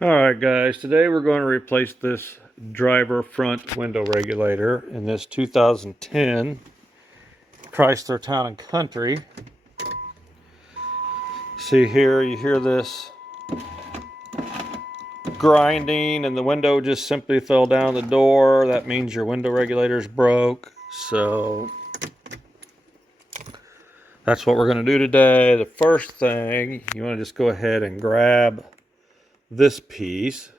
Alright guys, today we're going to replace this driver front window regulator in this 2010 Chrysler Town & Country. See here, you hear this grinding and the window just simply fell down the door. That means your window regulator's broke. So that's what we're going to do today. The first thing, you want to just go ahead and grab this piece,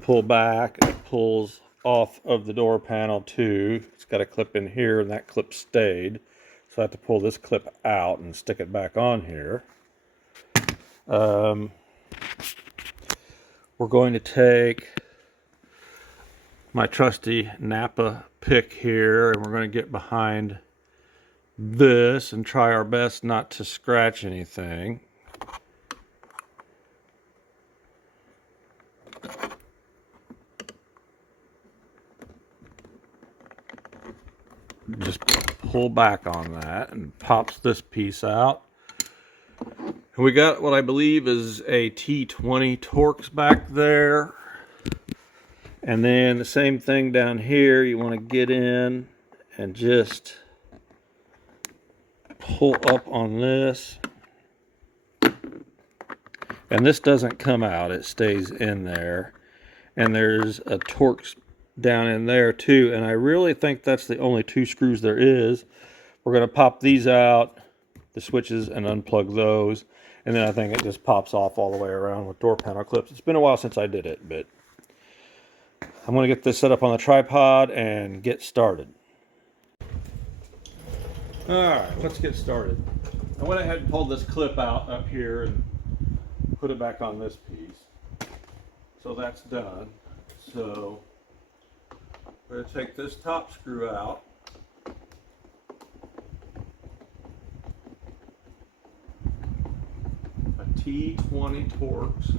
pull back, and it pulls off of the door panel too. It's got a clip in here and that clip stayed. So I have to pull this clip out and stick it back on here. We're going to take my trusty Napa pick here and we're going to get behind this and try our best not to scratch anything. Just pull back on that and pops this piece out. And we got what I believe is a T20 Torx back there. And then the same thing down here, you want to get in and just pull up on this. And this doesn't come out, it stays in there. And there's a Torx down in there too, and I really think that's the only two screws there is. We're going to pop these out, the switches, and unplug those, and then I think it just pops off all the way around with door panel clips. It's been a while since I did it, but I'm going to get this set up on the tripod and get started. Alright, let's get started. I went ahead and pulled this clip out up here and put it back on this piece. So that's done. So we're going to take this top screw out. A T20 Torx.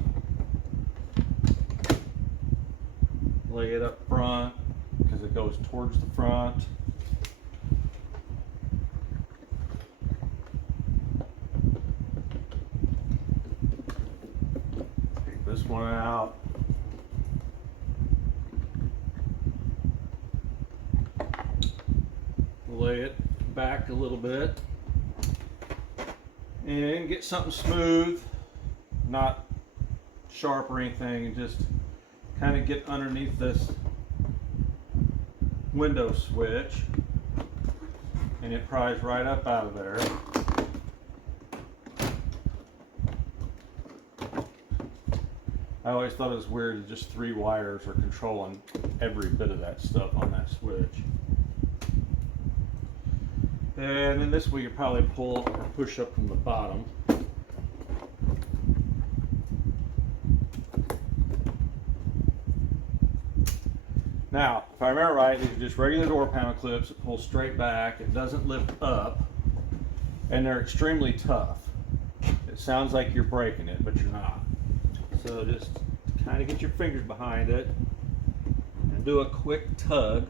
Lay it up front because it goes towards the front. Take this one out. Lay it back a little bit and get something smooth, not sharp or anything, and just kind of get underneath this window switch, and it pries right up out of there. I always thought it was weird that just 3 wires are controlling every bit of that stuff on that switch. And then this we could probably pull or push up from the bottom. Now, if I remember right, these are just regular door panel clips that pull straight back. It doesn't lift up, and they're extremely tough. It sounds like you're breaking it, but you're not. So just kind of get your fingers behind it and do a quick tug.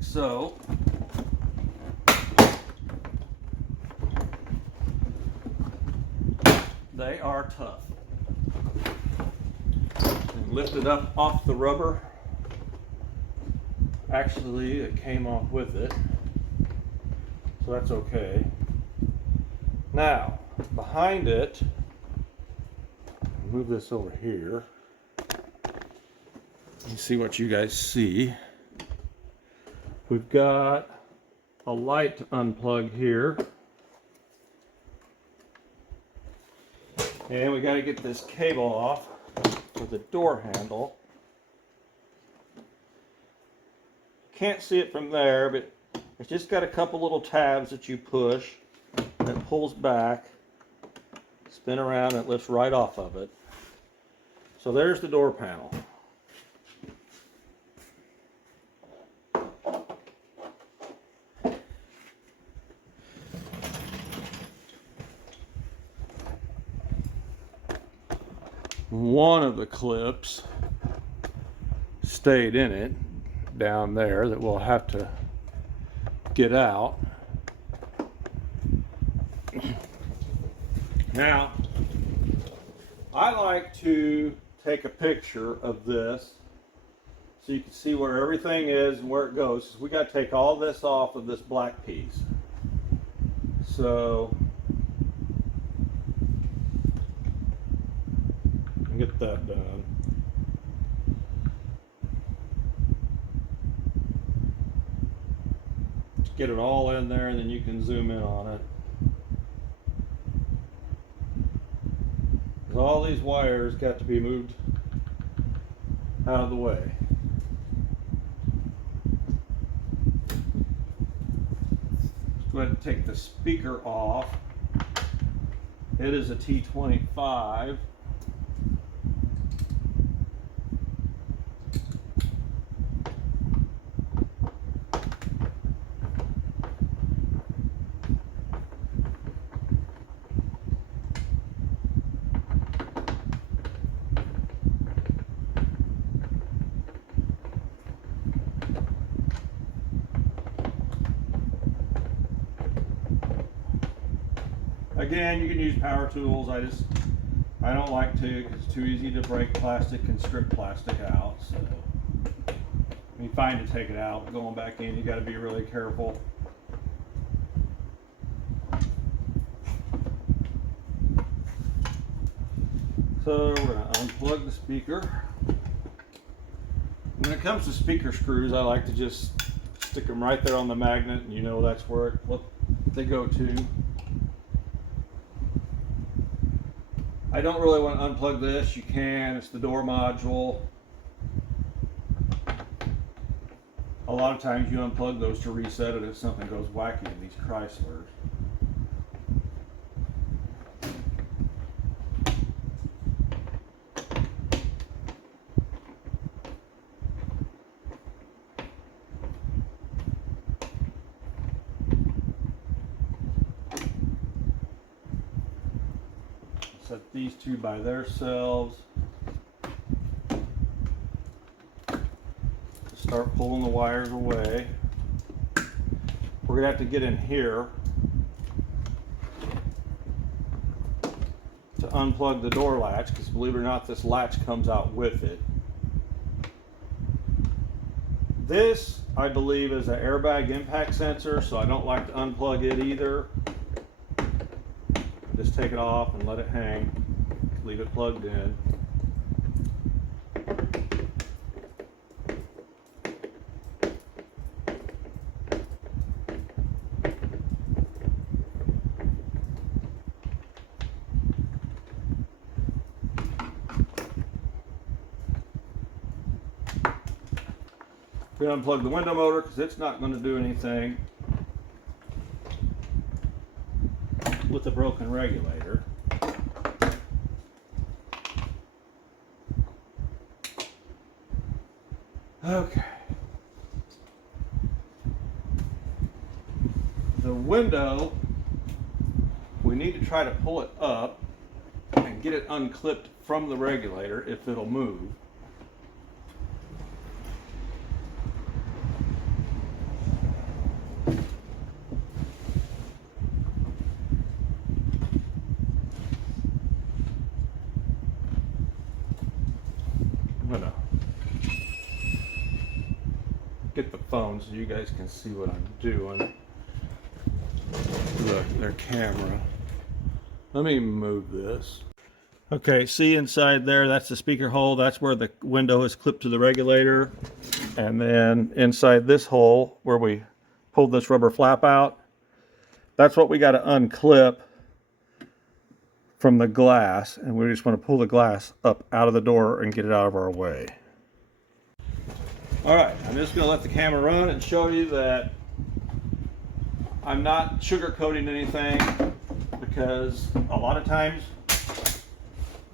So, they are tough. And lift it up off the rubber. Actually, it came off with it, so that's okay. Now, behind it, move this over here. And see what you guys see. We've got a light to unplug here. And we got to get this cable off for the door handle. Can't see it from there, but it's just got a couple little tabs that you push and it pulls back, spin around, and it lifts right off of it. So there's the door panel. One of the clips stayed in it down there that we'll have to get out. Now, I like to take a picture of this so you can see where everything is and where it goes. We got to take all this off of this black piece. So, get that done. Just get it all in there and then you can zoom in on it. All these wires got to be moved out of the way. Let's go ahead and take the speaker off. It is a T25. Again, you can use power tools. I don't like to because it's too easy to break plastic and strip plastic out. So, I mean, fine to take it out. Going back in, you got to be really careful. So we're going to unplug the speaker. When it comes to speaker screws, I like to just stick them right there on the magnet, and you know that's where what they go to. I don't really want to unplug this. You can. It's the door module. A lot of times you unplug those to reset it if something goes wacky in these Chryslers. Set these two by themselves. Start pulling the wires away. We're going to have to get in here to unplug the door latch, because believe it or not, this latch comes out with it. This, I believe, is an airbag impact sensor, so I don't like to unplug it either. Just take it off and let it hang. Leave it plugged in. We unplug the window motor because it's not going to do anything with a broken regulator. Okay. The window, we need to try to pull it up and get it unclipped from the regulator if it'll move. Get the phone so you guys can see what I'm doing. Look, their camera. Let me move this. Okay, see inside there, that's the speaker hole. That's where the window is clipped to the regulator. And then inside this hole, where we pulled this rubber flap out, that's what we got to unclip from the glass. And we just want to pull the glass up out of the door and get it out of our way. Alright, I'm just going to let the camera run and show you that I'm not sugarcoating anything, because a lot of times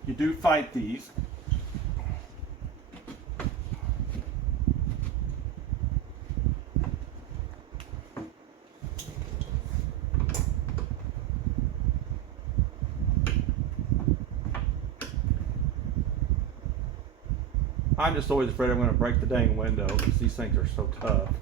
you do fight these. I'm just always afraid I'm going to break the dang window because these things are so tough.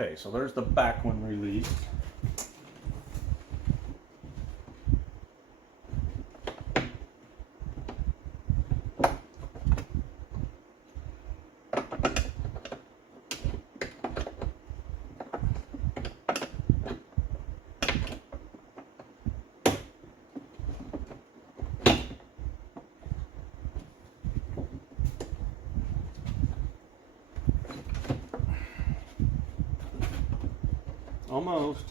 Okay, so there's the back one released. Almost.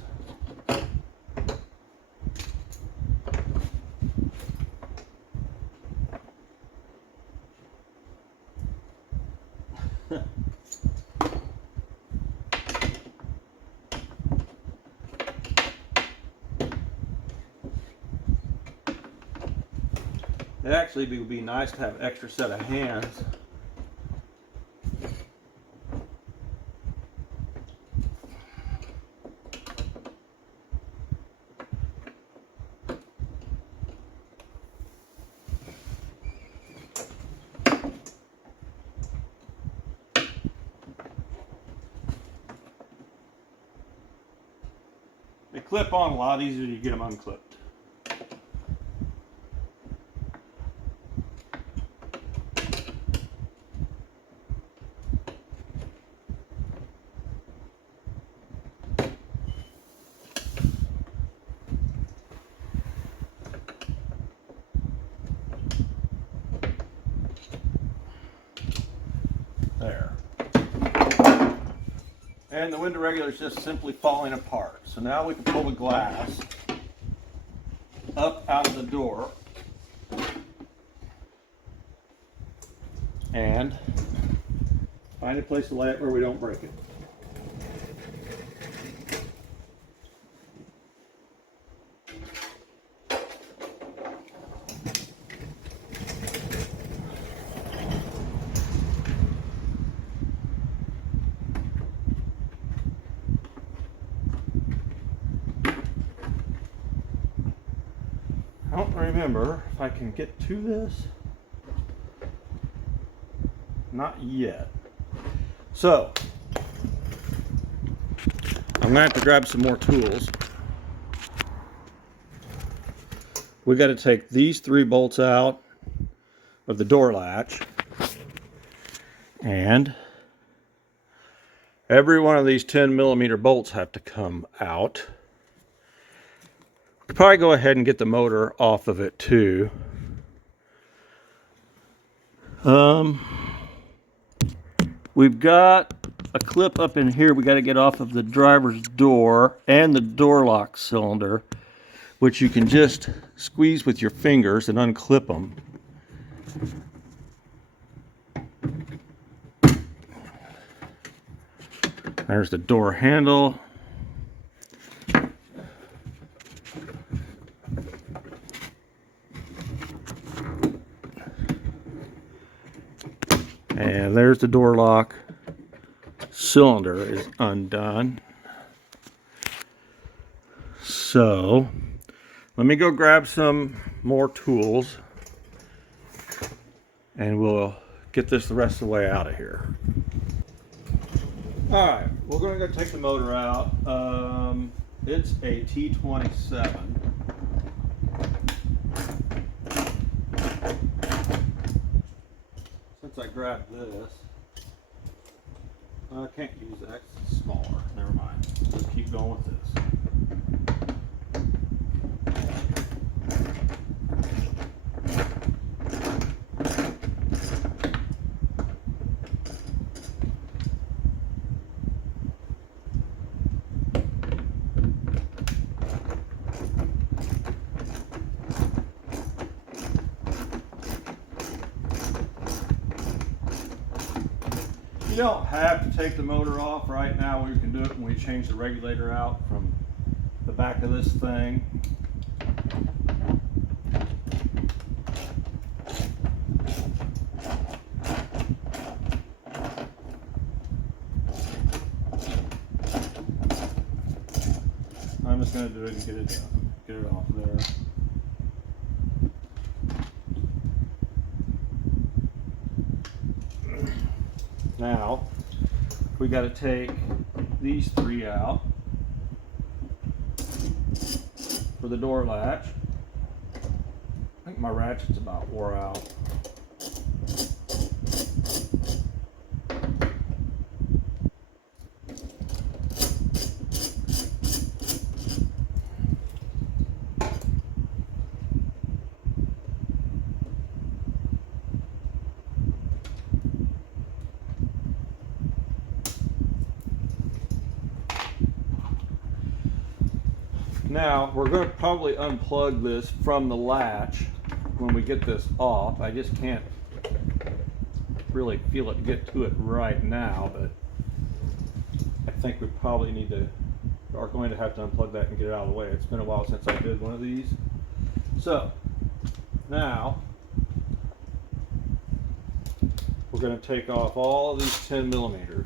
It actually would be nice to have an extra set of hands. They clip on a lot easier to get them unclipped. There. And the window regulator is just simply falling apart. So now we can pull the glass up out of the door and find a place to lay it where we don't break it. I don't remember if I can get to this. Not yet. So, I'm gonna have to grab some more tools. We got to take these 3 bolts out of the door latch, and every one of these 10mm bolts have to come out. Could probably go ahead and get the motor off of it too. We've got a clip up in here we got to get off of the driver's door and the door lock cylinder, which you can just squeeze with your fingers and unclip them. There's the door handle. And there's the door lock cylinder is undone. So let me go grab some more tools and we'll get this the rest of the way out of here. Alright, we're going to go take the motor out. It's a T27. Since I grabbed this, I can't use that, it's smaller. Never mind. Let's keep going with this. You don't have to take the motor off right now. We can do it when we change the regulator out from the back of this thing. I'm just going to do it and get it done. Get it off there. Now, we got to take these three out for the door latch. I think my ratchet's about wore out. Now we're going to probably unplug this from the latch when we get this off. I just can't really feel it get to it right now, but I think we probably are going to have to unplug that and get it out of the way. It's been a while since I did one of these. So now we're going to take off all of these 10 millimeters.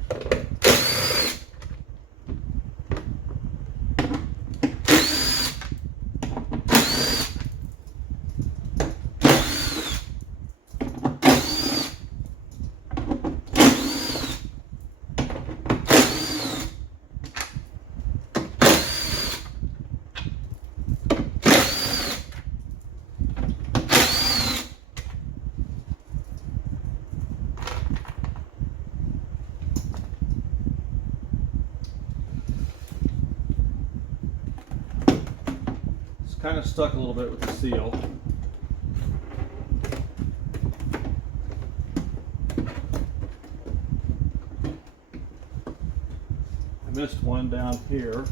Kind of stuck a little bit with the seal. I missed one down here.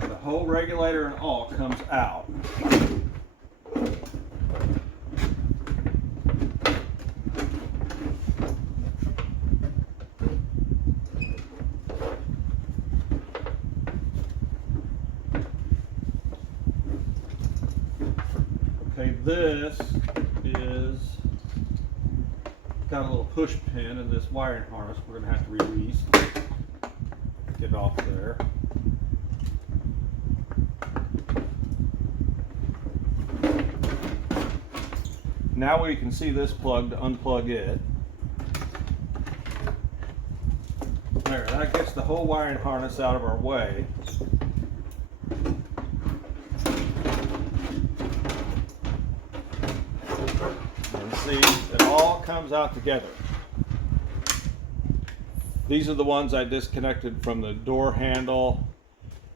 The whole regulator and all comes out. Okay, this is got a little push pin in this wiring harness we're going to have to release. Get it off there. Now we can see this plug to unplug it. There, that gets the whole wiring harness out of our way. And see, it all comes out together. These are the ones I disconnected from the door handle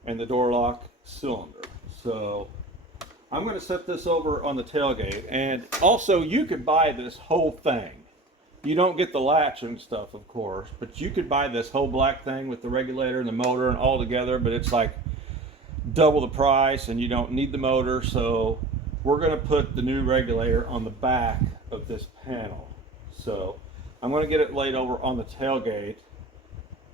and the door lock cylinder. So I'm going to set this over on the tailgate, and also you could buy this whole thing. You don't get the latch and stuff, of course, but you could buy this whole black thing with the regulator and the motor and all together, but it's like double the price and you don't need the motor. So we're going to put the new regulator on the back of this panel. So I'm going to get it laid over on the tailgate,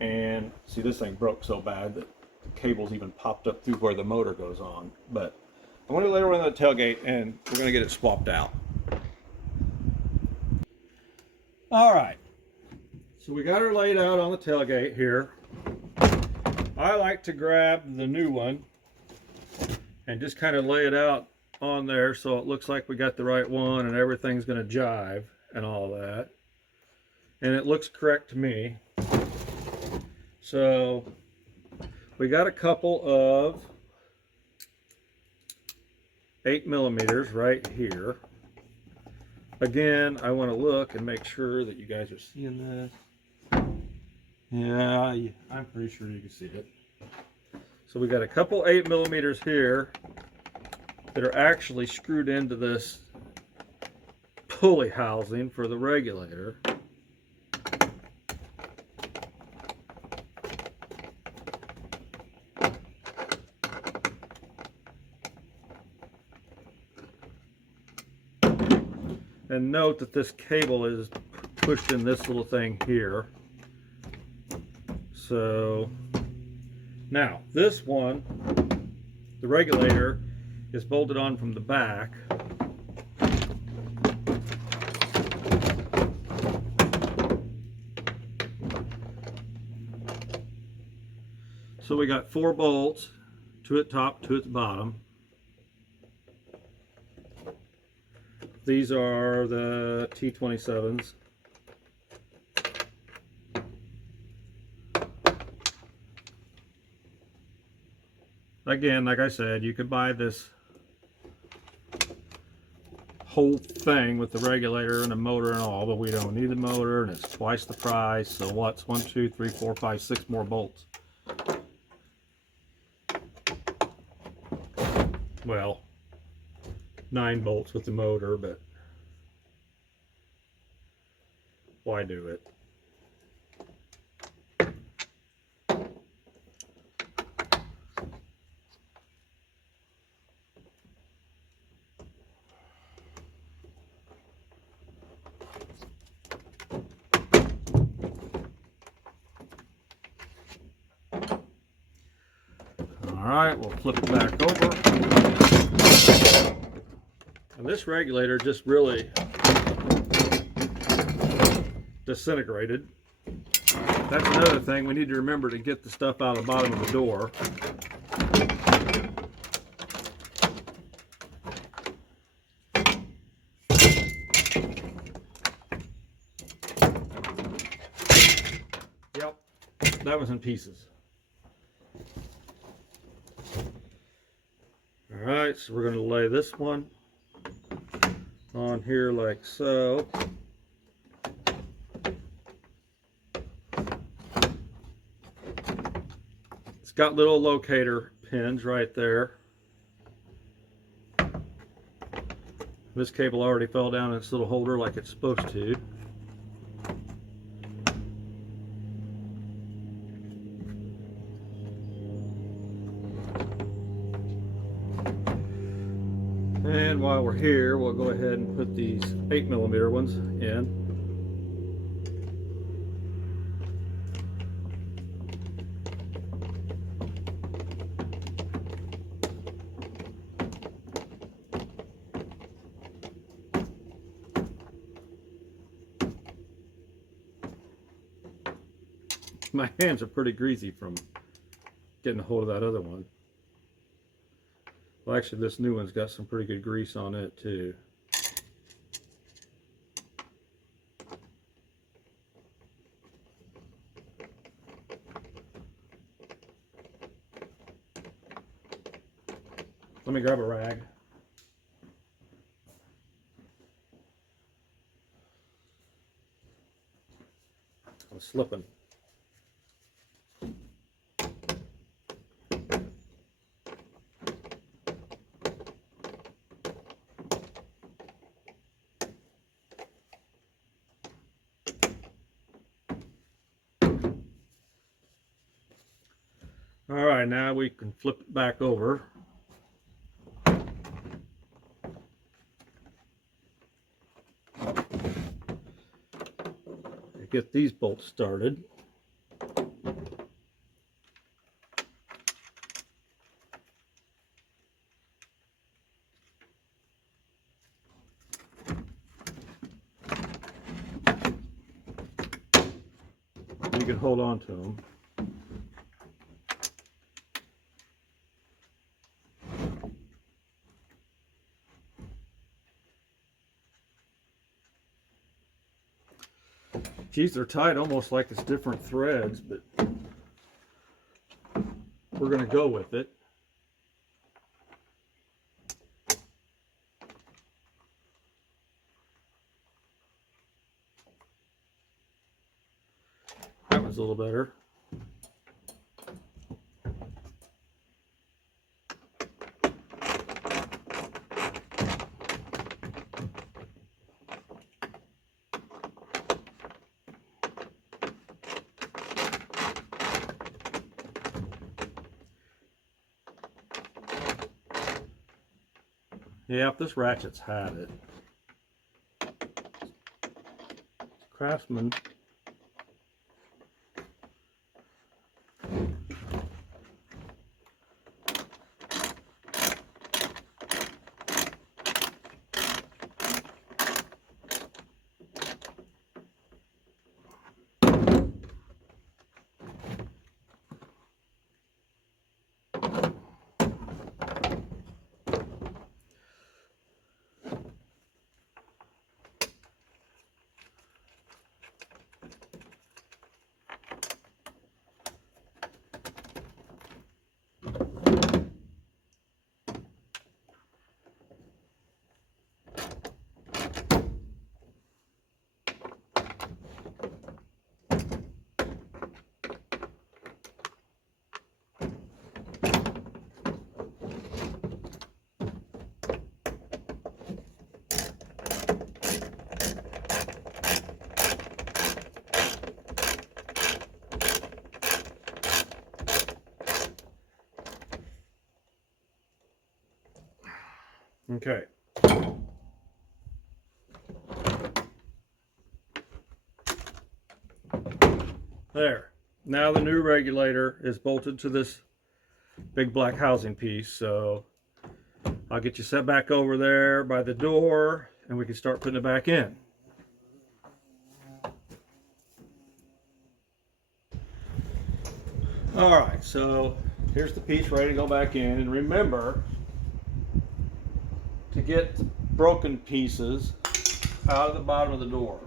and see, this thing broke so bad that the cables even popped up through where the motor goes on. But I'm going to lay it over on the tailgate and we're going to get it swapped out. All right, so we got her laid out on the tailgate here. I like to grab the new one and just kind of lay it out on there so it looks like we got the right one and everything's going to jive and all that. And it looks correct to me. So we got a couple of 8 millimeters right here. Again, I want to look and make sure that you guys are seeing this. Yeah, I'm pretty sure you can see it. So we got a couple 8 millimeters here that are actually screwed into this pulley housing for the regulator. And note that this cable is pushed in this little thing here. So now this one, the regulator is bolted on from the back. So we got 4 bolts two at top, two at the bottom. These are the T27s. Again, like I said, you could buy this whole thing with the regulator and the motor and all, but we don't need the motor, and it's twice the price. So what's 1, 2, 3, 4, 5, 6 more bolts? Well, 9 bolts with the motor, but why do it? Alright, we'll flip it back over. And this regulator just really disintegrated. That's another thing, we need to remember to get the stuff out of the bottom of the door. Yep, that was in pieces. Alright, so we're going to lay this one on here like so. It's got little locator pins right there. This cable already fell down in its little holder like it's supposed to. And while we're here, we'll go ahead and put these 8mm ones in. My hands are pretty greasy from getting a hold of that other one. Well, actually, this new one's got some pretty good grease on it too. Let me grab a rag. I'm slipping. All right, now we can flip it back over. Get these bolts started. You can hold on to them. Geez, they're tied almost like it's different threads, but we're going to go with it. That one's a little better. Yeah, if this ratchet's had it. Craftsman. Okay. There. Now the new regulator is bolted to this big black housing piece, so I'll get you set back over there by the door and we can start putting it back in. Alright, so here's the piece ready to go back in, and remember to get broken pieces out of the bottom of the door.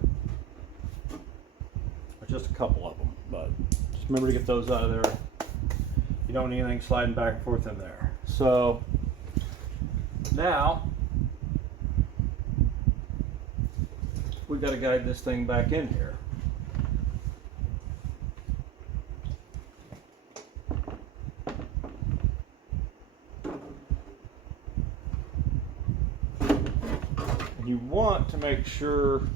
Just a couple of them, but just remember to get those out of there. You don't need anything sliding back and forth in there. So now we got to guide this thing back in here. And you want to make sure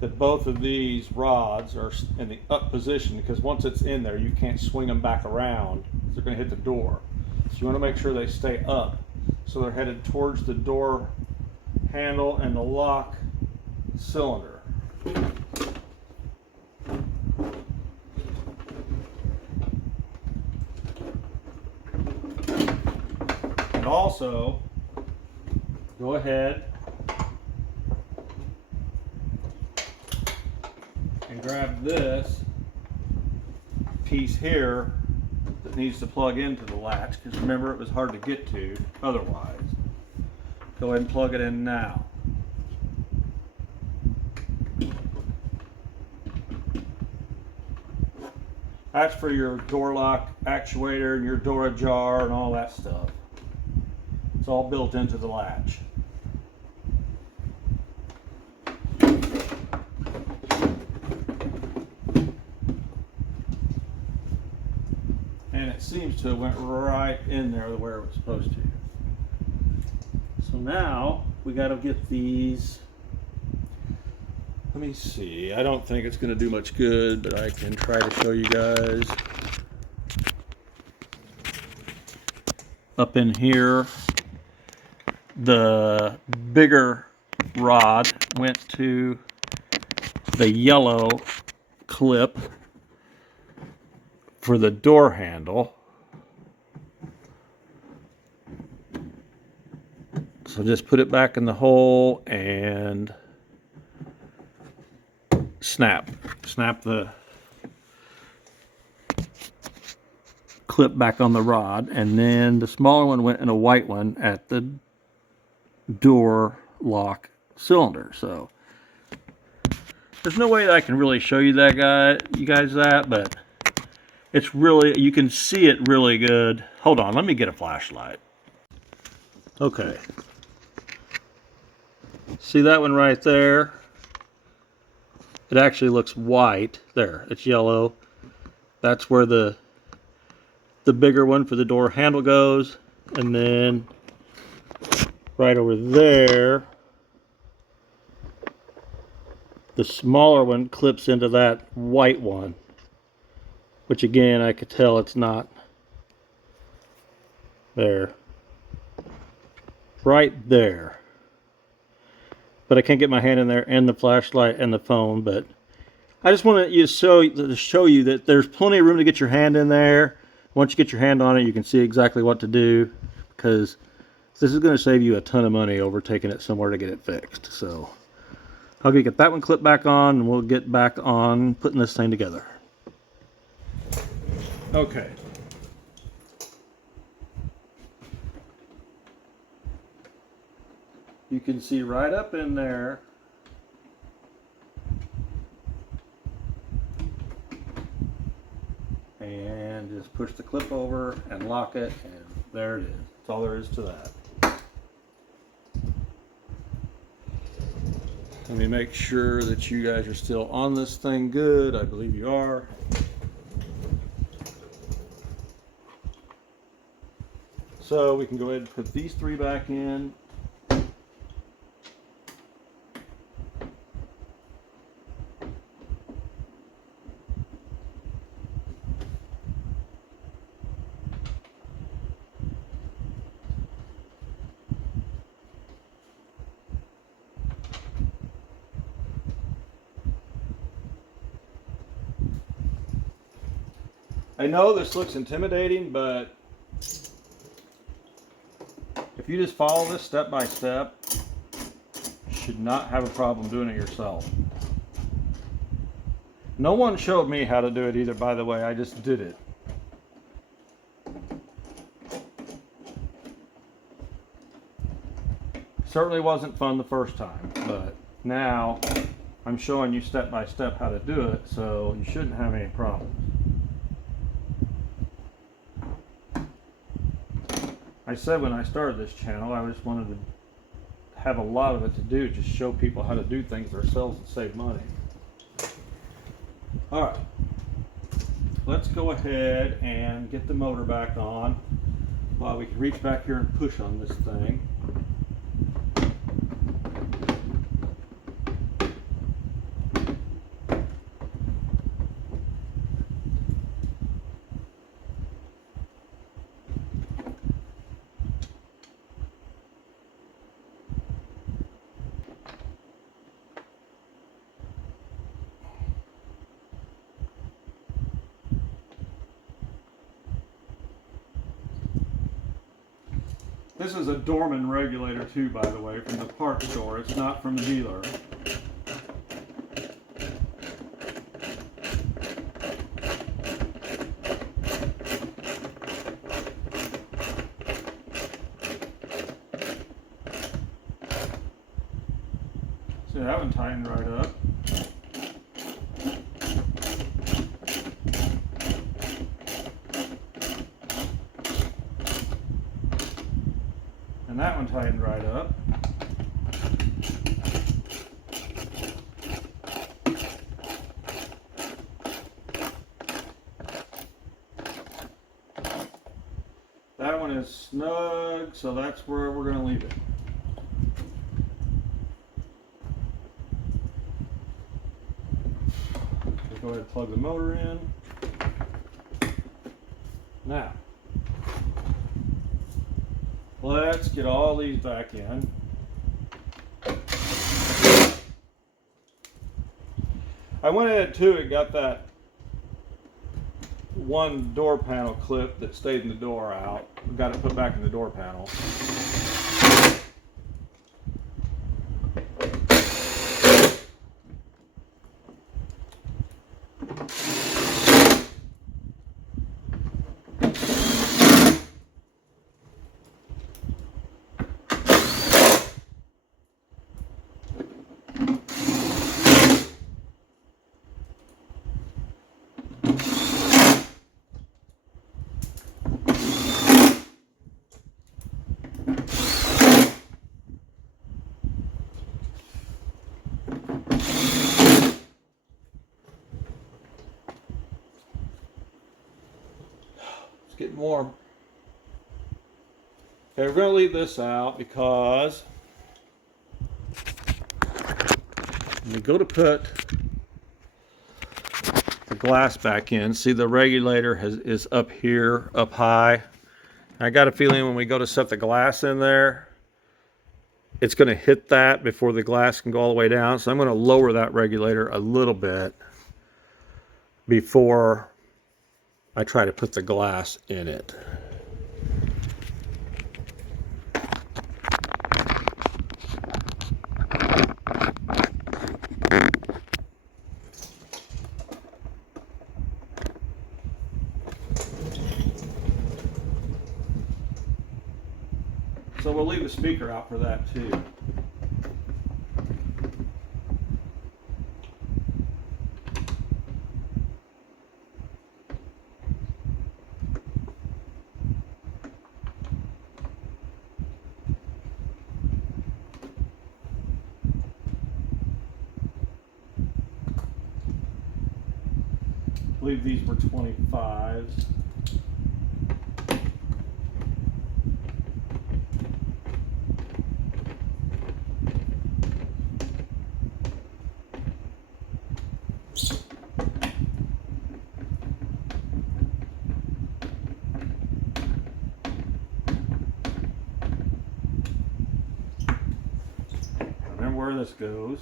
that both of these rods are in the up position, because once it's in there you can't swing them back around. They're going to hit the door. So you want to make sure they stay up so they're headed towards the door handle and the lock cylinder. And also go ahead and grab this piece here that needs to plug into the latch, because remember it was hard to get to otherwise. Go ahead and plug it in now. That's for your door lock actuator and your door ajar and all that stuff. It's all built into the latch. And it seems to have went right in there where it was supposed to. So now we got to get these. Let me see. I don't think it's going to do much good, but I can try to show you guys. Up in here, the bigger rod went to the yellow clip for the door handle. So just put it back in the hole and snap the clip back on the rod, and then the smaller one went in a white one at the door lock cylinder. So there's no way that I can really show you guys that, but it's really, you can see it really good. Hold on, let me get a flashlight. Okay. See that one right there? It actually looks white. There, it's yellow. That's where the bigger one for the door handle goes. And then right over there, the smaller one clips into that white one. Which again, I could tell it's not there. Right there. But I can't get my hand in there, and the flashlight and the phone. But I just want to show you that there's plenty of room to get your hand in there. Once you get your hand on it, you can see exactly what to do, because this is going to save you a ton of money over taking it somewhere to get it fixed. So I'll get that one clipped back on, and we'll get back on putting this thing together. Okay. You can see right up in there and just push the clip over and lock it, and there it is. That's all there is to that. Let me make sure that you guys are still on this thing good. I believe you are. So we can go ahead and put these three back in. I know this looks intimidating, but if you just follow this step by step, you should not have a problem doing it yourself. No one showed me how to do it either, by the way. I just did it. Certainly wasn't fun the first time, but now I'm showing you step by step how to do it, so you shouldn't have any problems. I said when I started this channel, I just wanted to have a lot of it to do, just show people how to do things themselves and save money. All right, let's go ahead and get the motor back on while we can reach back here and push on this thing. This is a Dorman regulator too, by the way, from the parts store. It's not from the dealer. See, that one tightened right up. And that one tightened right up. That one is snug, so that's where we're going to leave it. So go ahead and plug the motor in. Now, let's get all these back in. I went ahead too and got that one door panel clip that stayed in the door out. Got it put back in the door panel. Getting warm. Okay, we're going to leave this out because when we go to put the glass back in, see the regulator is up here, up high. I got a feeling when we go to set the glass in there, it's going to hit that before the glass can go all the way down. So I'm going to lower that regulator a little bit before I try to put the glass in it. So we'll leave the speaker out for that too. I believe these were 25s. Remember where this goes.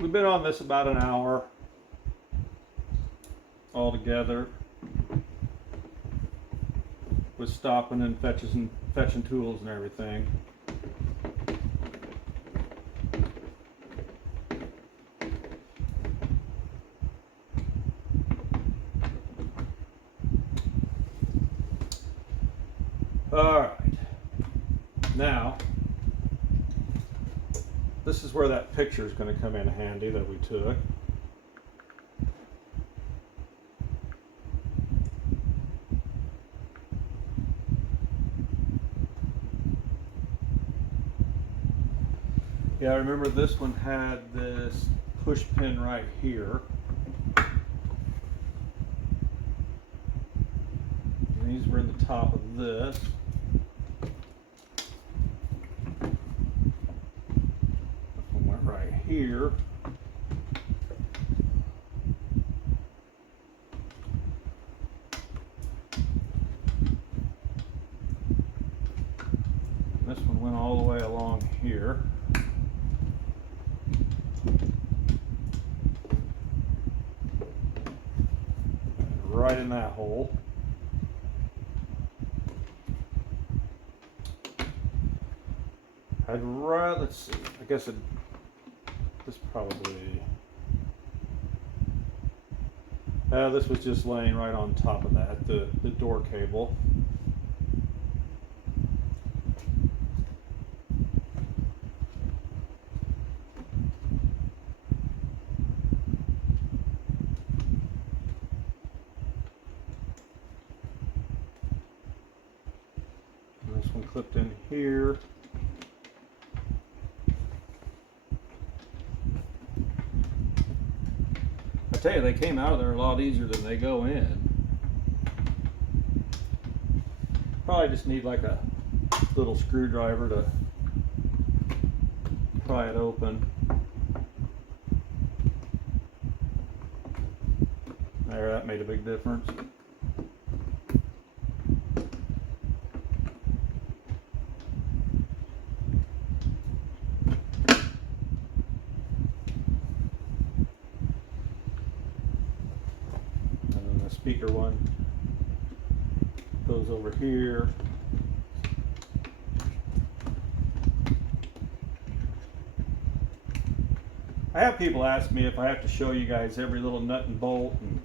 we've been on this about an hour altogether, with stopping and fetching tools and everything. All right, now this is where that picture is going to come in handy that we took. Yeah, I remember this one had this push pin right here. And these were in the top of this. This one went right here. And this one went all the way along here. Right in that hole. I'd rather, let's see, I guess this probably, this was just laying right on top of that, the door cable. And this one clipped in here. I tell you, they came out of there a lot easier than they go in. Probably just need like a little screwdriver to pry it open. There, that made a big difference. Speaker one goes over here. I have people ask me if I have to show you guys every little nut and bolt and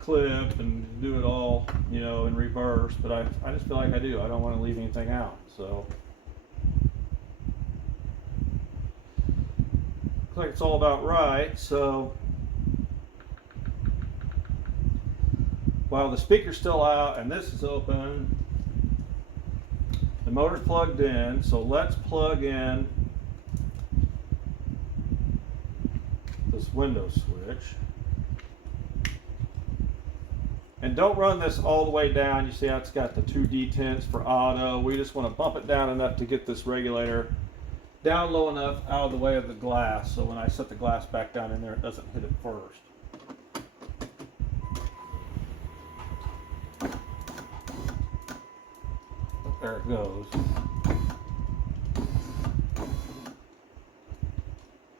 clip and do it all, you know, in reverse, but I just feel like I do. I don't want to leave anything out, so looks like it's all about right. So while the speaker's still out and this is open, the motor's plugged in, so let's plug in this window switch. And don't run this all the way down. You see how it's got the two detents for auto. We just want to bump it down enough to get this regulator down low enough out of the way of the glass, so when I set the glass back down in there, it doesn't hit it first. There it goes.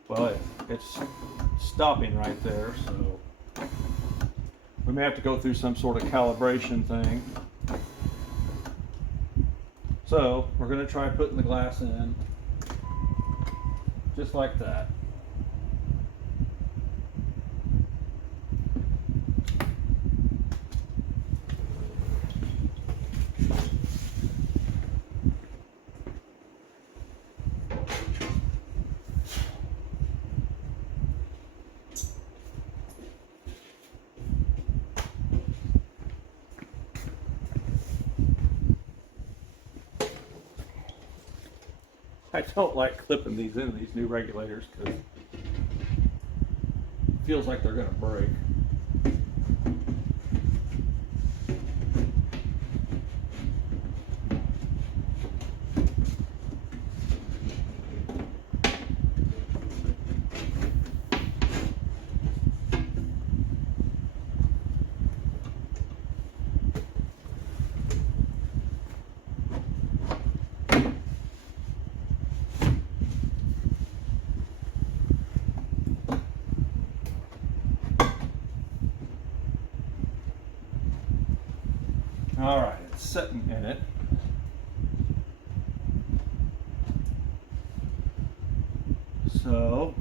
Well, it's stopping right there, so we may have to go through some sort of calibration thing. So we're going to try putting the glass in just like that. I don't like clipping these in these new regulators because it feels like they're going to break. sitting in it. So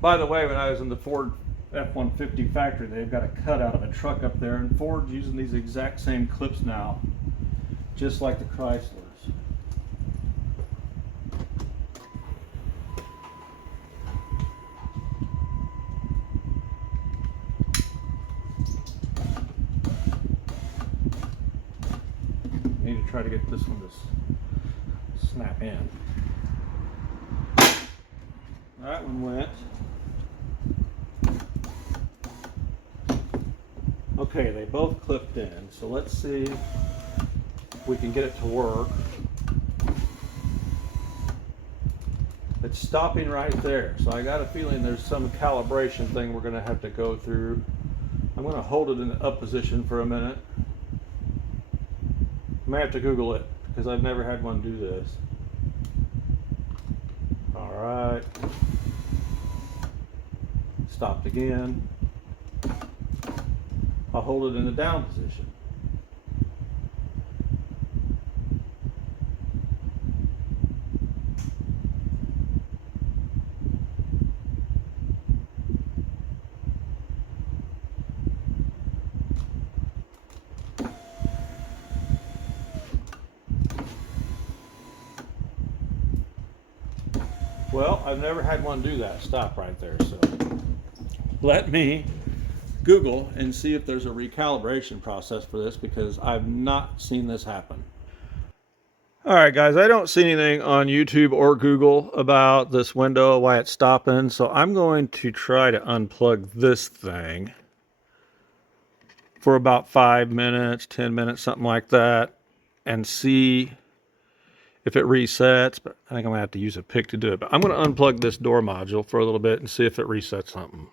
by the way, when I was in the Ford F-150 factory, they've got a cutout of a truck up there, and Ford's using these exact same clips now, just like the Chryslers. Need to try to get this one to snap in. That one went. Okay, they both clipped in, so let's see if we can get it to work. It's stopping right there, so I got a feeling there's some calibration thing we're going to have to go through. I'm going to hold it in the up position for a minute. I may have to Google it because I've never had one do this. All right. Stopped again. I'll hold it in the down position. Well, I've never had one do that. Stop right there. So let me Google and see if there's a recalibration process for this, because I've not seen this happen. All right, guys, I don't see anything on YouTube or Google about this window, why it's stopping. So I'm going to try to unplug this thing for about 5 minutes, 10 minutes, something like that, and see if it resets. But I think I'm gonna have to use a pick to do it. But I'm gonna unplug this door module for a little bit and see if it resets something.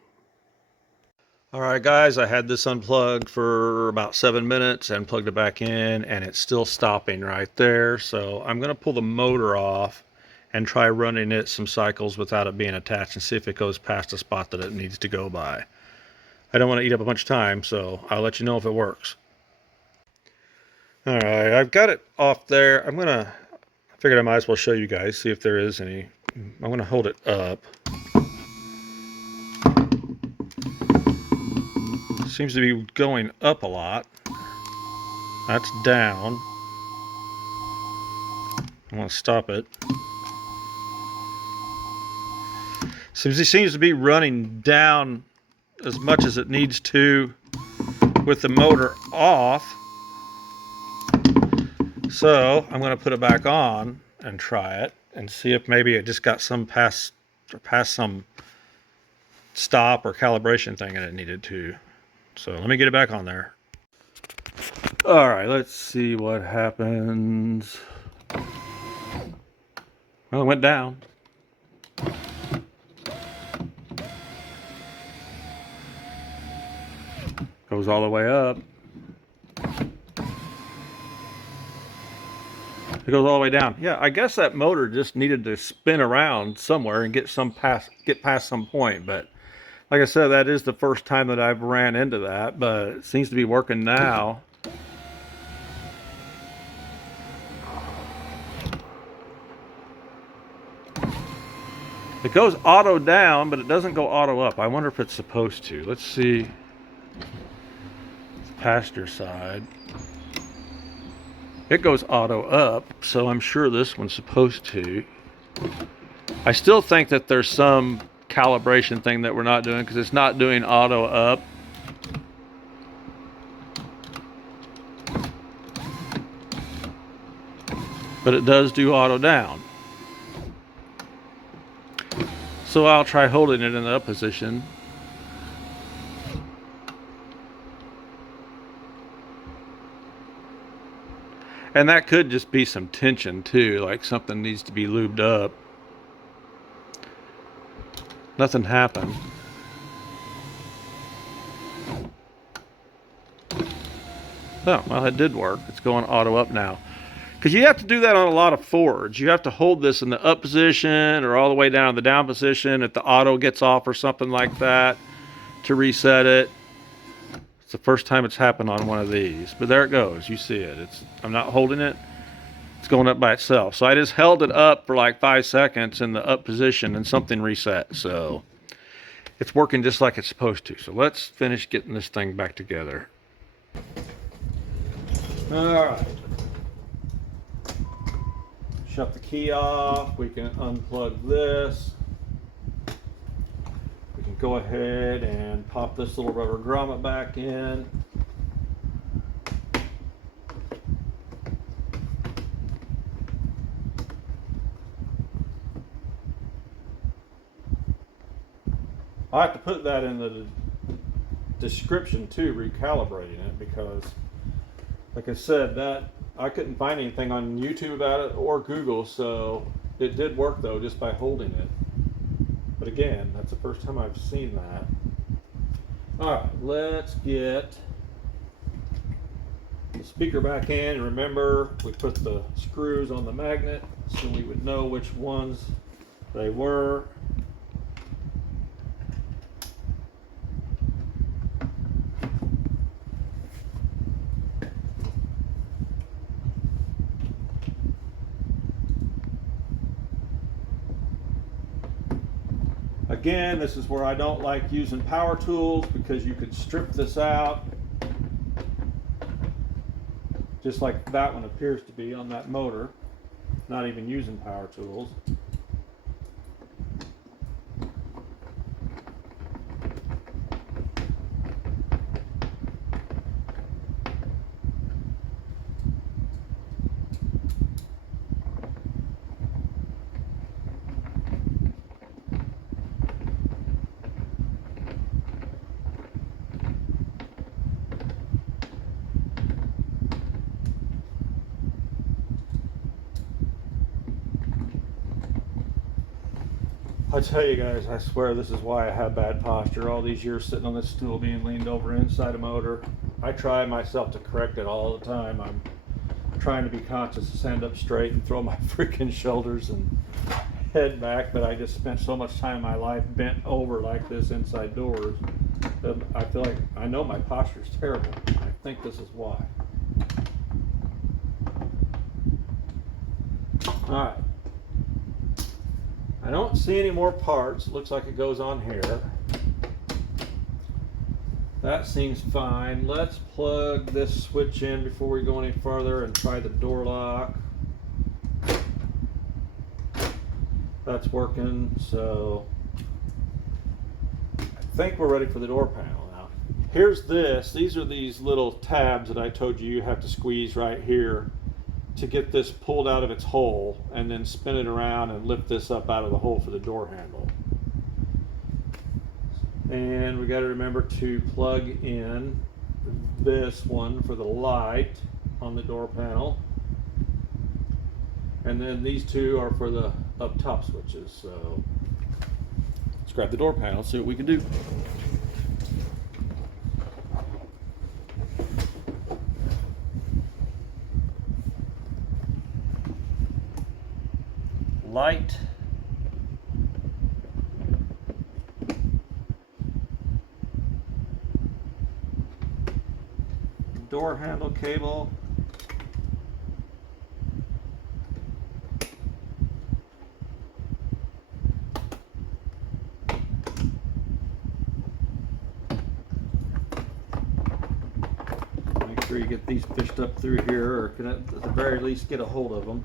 All right, guys, I had this unplugged for about 7 minutes and plugged it back in, and it's still stopping right there. So I'm going to pull the motor off and try running it some cycles without it being attached and see if it goes past the spot that it needs to go by. I don't want to eat up a bunch of time, so I'll let you know if it works. All right, I've got it off there. I figured I might as well show you guys, see if there is any. I'm going to hold it up. Seems to be going up a lot. That's down. I want to stop it. Seems to be running down as much as it needs to with the motor off. So I'm going to put it back on and try it and see if maybe it just got some past some stop or calibration thing that it needed to. So let me get it back on there. All right, let's see what happens. Well, it went down. Goes all the way up. It goes all the way down. Yeah, I guess that motor just needed to spin around somewhere and get past some point, but like I said, that is the first time that I've ran into that, but it seems to be working now. It goes auto down, but it doesn't go auto up. I wonder if it's supposed to. Let's see. The passenger side. It goes auto up, so I'm sure this one's supposed to. I still think that there's some calibration thing that we're not doing because it's not doing auto up. But it does do auto down. So I'll try holding it in the up position. And that could just be some tension too, like something needs to be lubed up. Nothing happened. Oh, well, it did work. It's going auto up now. Because you have to do that on a lot of Fords. You have to hold this in the up position or all the way down in the down position if the auto gets off or something like that to reset it. It's the first time it's happened on one of these. But there it goes. You see it. I'm not holding it. It's going up by itself. So I just held it up for like 5 seconds in the up position and something reset. So it's working just like it's supposed to. So let's finish getting this thing back together. All right. Shut the key off. We can unplug this. We can go ahead and pop this little rubber grommet back in. I have to put that in the description too, recalibrating it, because like I said, that I couldn't find anything on YouTube about it or Google, so it did work though just by holding it. But again, that's the first time I've seen that. Alright, let's get the speaker back in. Remember, we put the screws on the magnet so we would know which ones they were. Again, this is where I don't like using power tools, because you could strip this out just like that one appears to be on that motor, not even using power tools. I tell you guys, I swear this is why I have bad posture. All these years sitting on this stool being leaned over inside a motor. I try myself to correct it all the time. I'm trying to be conscious to stand up straight and throw my freaking shoulders and head back, but I just spent so much time in my life bent over like this inside doors that I feel like I know my posture is terrible. I think this is why. All right. I don't see any more parts. It looks like it goes on here. That seems fine. Let's plug this switch in before we go any further and try the door lock. That's working, so I think we're ready for the door panel now. Here's this. These are these little tabs that I told you have to squeeze right here to get this pulled out of its hole, and then spin it around and lift this up out of the hole for the door handle. And we got to remember to plug in this one for the light on the door panel, and then these two are for the up top switches. So let's grab the door panel, see what we can do. Light, door handle cable, make sure you get these fished up through here, or can at the very least get a hold of them.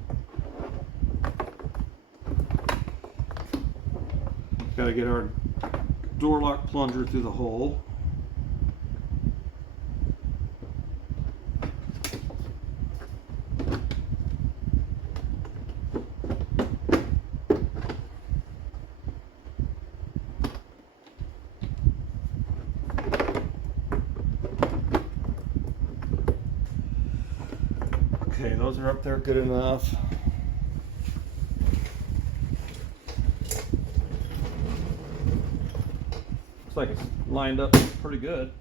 Got to get our door lock plunger through the hole. Okay, those are up there good enough. Looks like it's lined up pretty good.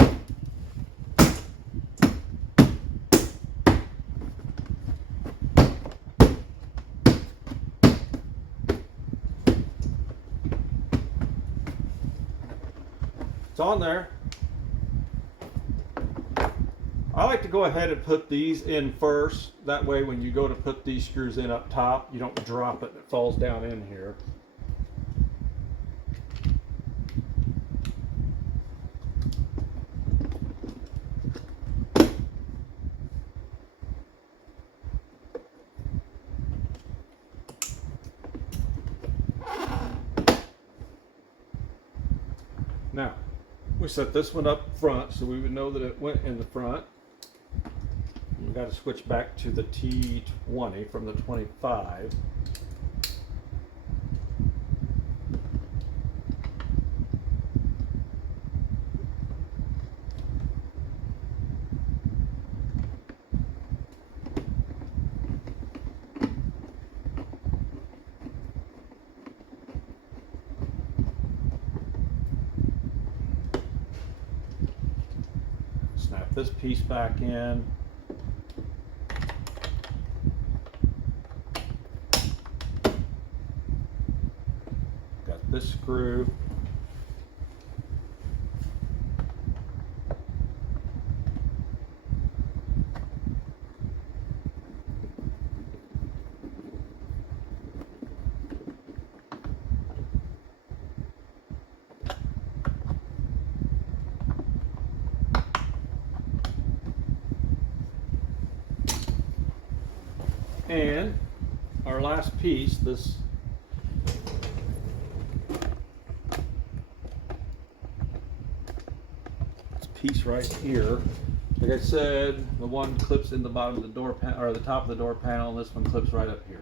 It's on there. I like to go ahead and put these in first. That way when you go to put these screws in up top, you don't drop it and it falls down in here. Now, we set this one up front so we would know that it went in the front. We got to switch back to the T20 from the 25. Snap this piece back in. Got this screw. And our last piece, this piece right here, like I said, the one clips in the bottom of the door panel, or the top of the door panel, and this one clips right up here.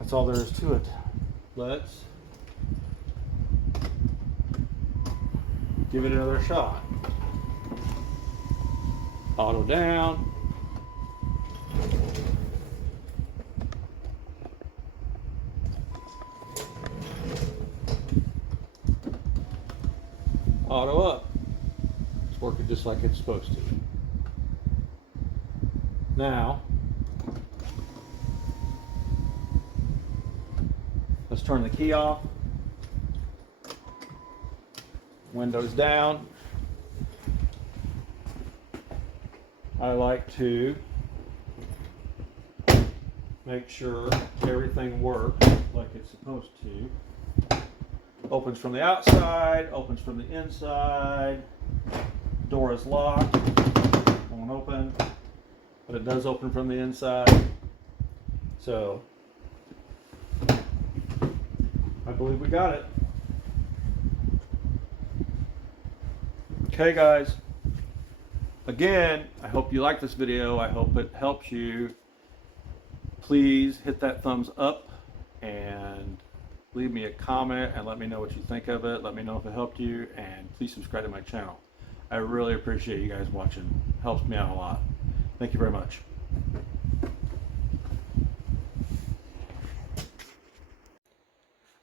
That's all there is to it. Let's give it another shot. Auto down. Auto up. It's working just like it's supposed to. Now, let's turn the key off. Windows down. I like to make sure everything works like it's supposed to. Opens from the outside, opens from the inside. Door is locked, won't open, but it does open from the inside. So, I believe we got it. Okay guys, again, I hope you like this video. I hope it helps you. Please hit that thumbs up and leave me a comment and let me know what you think of it. Let me know if it helped you, and please subscribe to my channel. I really appreciate you guys watching. Helps me out a lot. Thank you very much.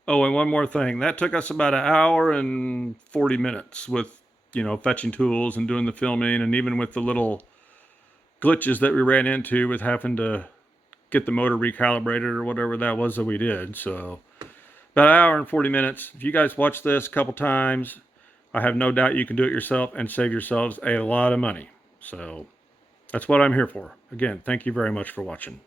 Oh, and one more thing. That took us about 1 hour and 40 minutes with, you know, fetching tools and doing the filming, and even with the little glitches that we ran into with having to get the motor recalibrated or whatever that was that we did. So about 1 hour and 40 minutes. If you guys watch this a couple times, I have no doubt you can do it yourself and save yourselves a lot of money. So that's what I'm here for. Again, thank you very much for watching.